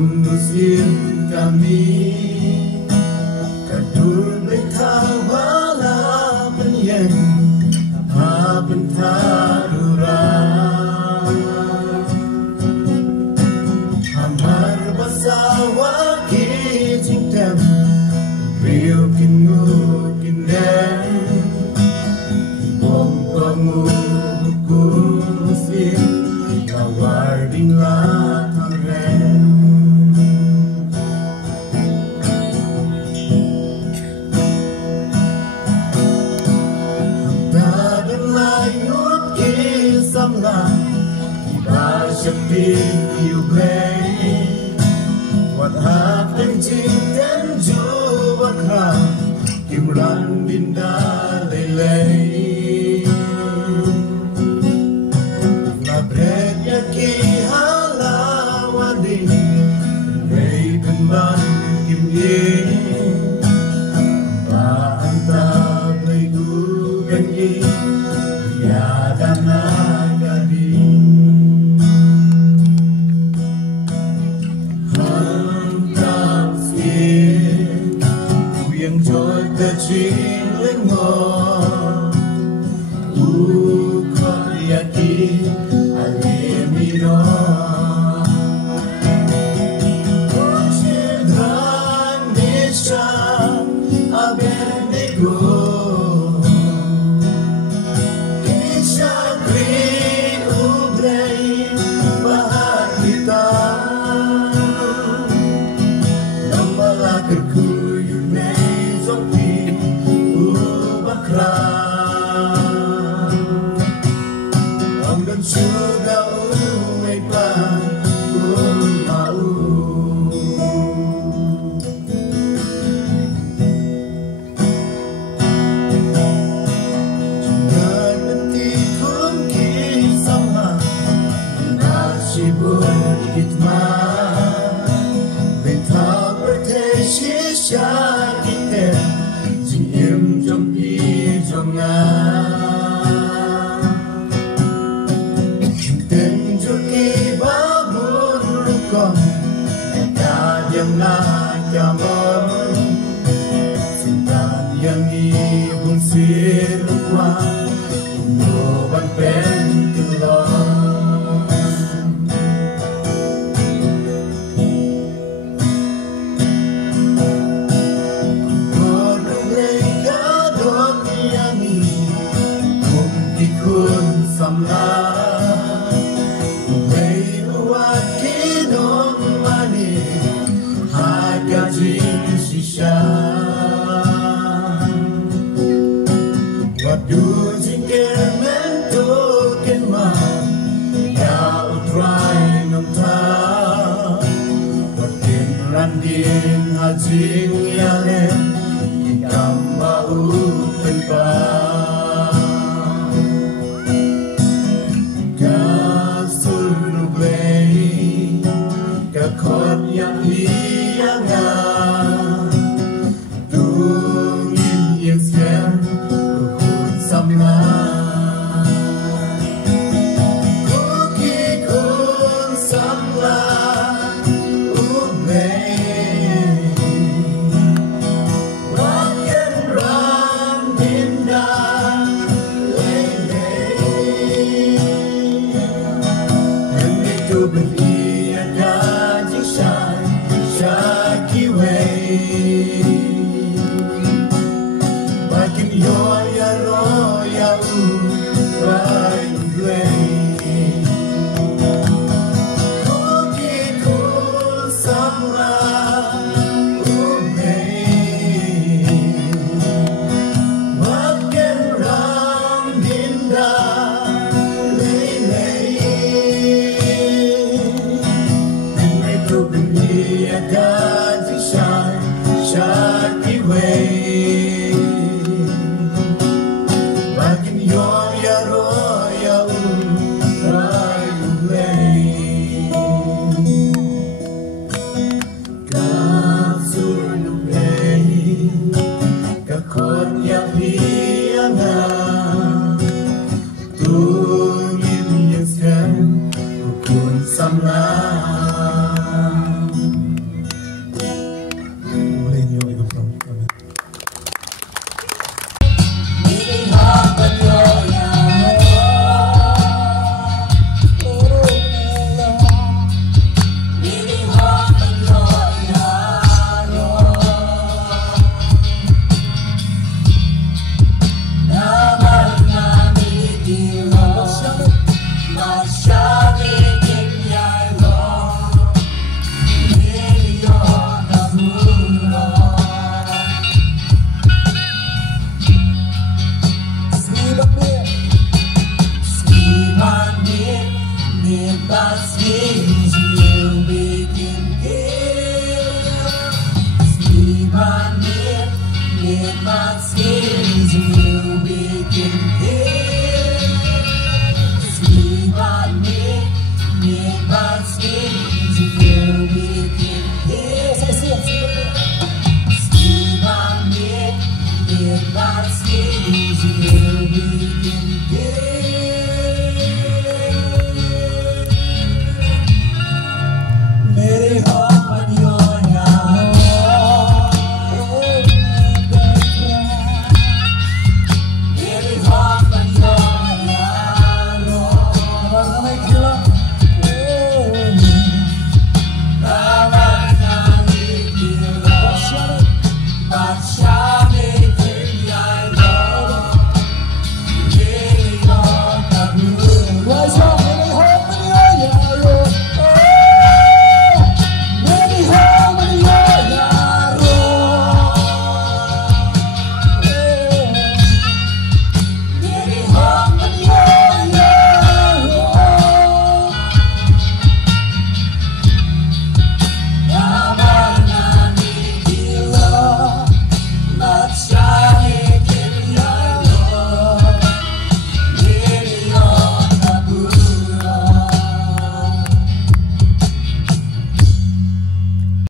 Musim kami kadur bertawala penyen apa pentarura hamar basawa kijingtem rio kinu kinden ibong kamu hukum muslim kawar dinglat haren. Shaping you play what happened to them jo bakra kimran binda lele la brenya ki hala wadi rei ban kim ye ba anta play du ganyi ya dana Kecil lengor Ukor yaki alimino Children nisha abenego Isha green ubrei bahar kita Lambala kerkuyu Om dan sudah umai pan mau jangan nanti kumki sama nasibun kitman betah bertesisya kita jiem jompi jongan yang nakamon sintan yang ibun sirwa noban pen kelon kodong leka dot yami kum ikun samla Wadu jingker mentoken ma ya utrai nomta Wakin randin hajing yalen ikam bau penpa Kasul nublei kakot yang